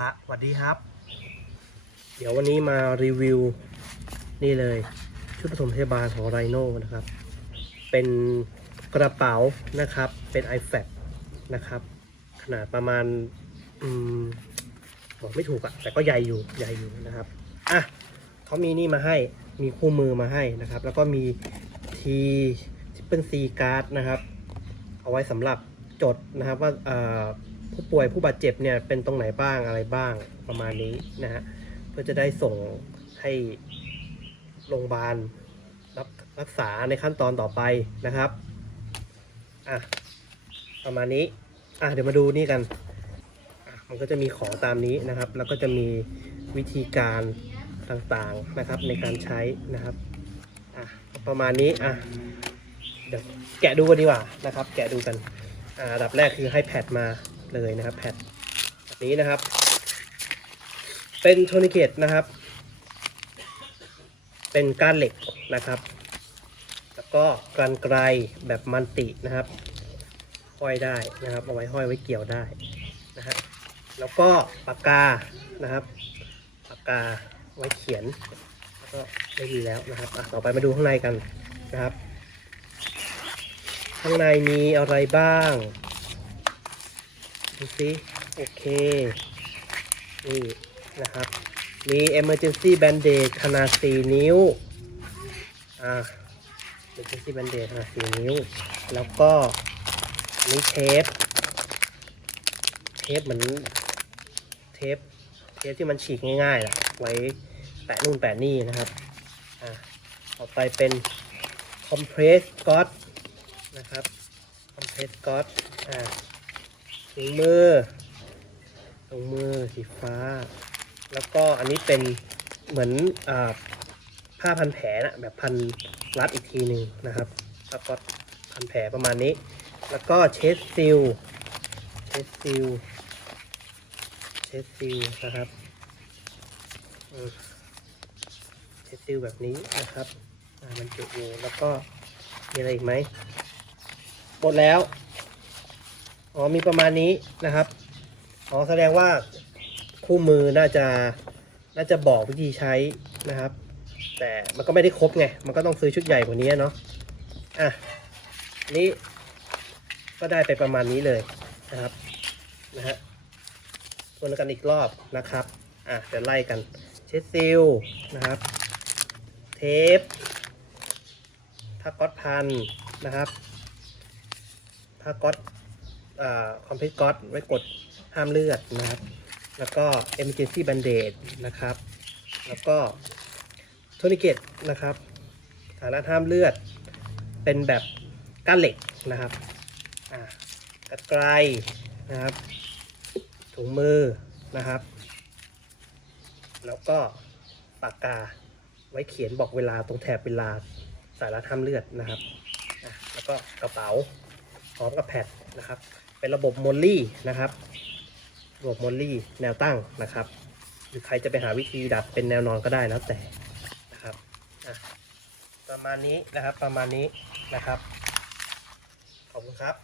ละสวัสดีครับ เดี๋ยววันนี้มารีวิวนี่เลย ชุดปฐมพยาบาลของไรโน่นะครับ เป็นกระเป๋านะครับ เป็น i f a c นะครับ ขนาดประมาณอืมบอกไม่ถูกอะแต่ก็ใหญ่อยู่ใหญ่อยู่นะครับอะเขามีนี่มาให้มีคู่มือมาให้นะครับ แล้วก็มีทีที่เป็นซีการ์ดนะครับ เอาไว้สำหรับจดนะครับว่าอ่อ ผู้ป่วยผู้บาดเจ็บเนี่ยเป็นตรงไหนบ้างอะไรบ้างประมาณนี้นะฮะเพื่อจะได้ส่งให้โรงพยาบาลรับรักษาในขั้นตอนต่อไปนะครับอะประมาณนี้อะเดี๋ยวมาดูนี่กันอะมันก็จะมีขอตามนี้นะครับ แล้วก็จะมีวิธีการต่างๆนะครับในการใช้นะครับอะประมาณนี้อะเดี๋ยวแกะดูกันดีกว่านะครับ แกะดูกันอ่าดับแรกคือให้แพดมา เลยนะครับแพดแบบนี้นะครับ เป็นโทนิเกตนะครับ เป็นก้านเหล็กนะครับ แล้วก็กรรไกรแบบมันตินะครับ ห้อยได้นะครับ เอาไว้ห้อยไว้เกี่ยวได้นะฮะแล้วก็ปากกานะครับปากกาไว้เขียนแล้วก็ไม่มีแล้วนะครับอะต่อไปมาดูข้างในกันนะครับ ข้างในมีอะไรบ้าง ดูสิโอเค นี่นะครับ มี emergency bandage ขนาด 4 นิ้ว อ่า emergency bandage ขนาด 4 นิ้ว แล้วก็อันนี้เทป เทปเหมือนเทป เทปที่มันฉีกง่ายๆแหละไว้แปะนู่นแปะนี่นะครับ อ่าต่อไปเป็น compress gauze นะครับคอมเพรสก๊อตอ่า ถุงมือถุงมือสีฟ้า แล้วก็อันนี้เป็นเหมือนอผ้าพันแผลนะแบบพันรัดอีกทีหนึ่งนะครับผ้าก๊อตพันแผลประมาณนี้ แล้วก็เชสซิลเชสซิลเชสซิลนะครับเชสซิลแบบนี้นะครับมันจุอยู่แล้วก็มีอะไรอีกไหมหมดแล้ว อ๋อมีประมาณนี้นะครับอ๋อแสดงว่าคู่มือน่าจะน่าจะบอกวิธีใช้นะครับ แต่มันก็ไม่ได้ครบไงมันก็ต้องซื้อชุดใหญ่กว่านี้เนาะอะนนี้ก็ได้ไปประมาณนี้เลยนะครับนะฮะทวนกันอีกรอบนะครับอะเดี๋ยวไล่กันเช็ดซิลนะครับ เทปผ้าก๊อตพันนะครับผ้าก๊อต คอมเพรสก๊อตไว้กดห้ามเลือดนะครับ แล้วก็ emergency bandage นะครับ แล้วก็โทนิเกตนะครับฐานะห้ามเลือด เป็นแบบก้านเหล็กนะครับกระไกรนะครับ ถุงมือนะครับ แล้วก็ปากกาไว้เขียนบอกเวลาตรงแถบเวลาสายรัดห้ามเลือดนะครับ แล้วก็กระเป๋าพร้อมกับแพดนะครับ เป็นระบบมอลลี่นะครับระบบมอลลี่แนวตั้งนะครับ หรือใครจะไปหาวิธีดัดเป็นแนวนอนก็ได้แล้วแต่นะครับประมาณนี้นะครับประมาณนี้นะครับ ขอบคุณครับ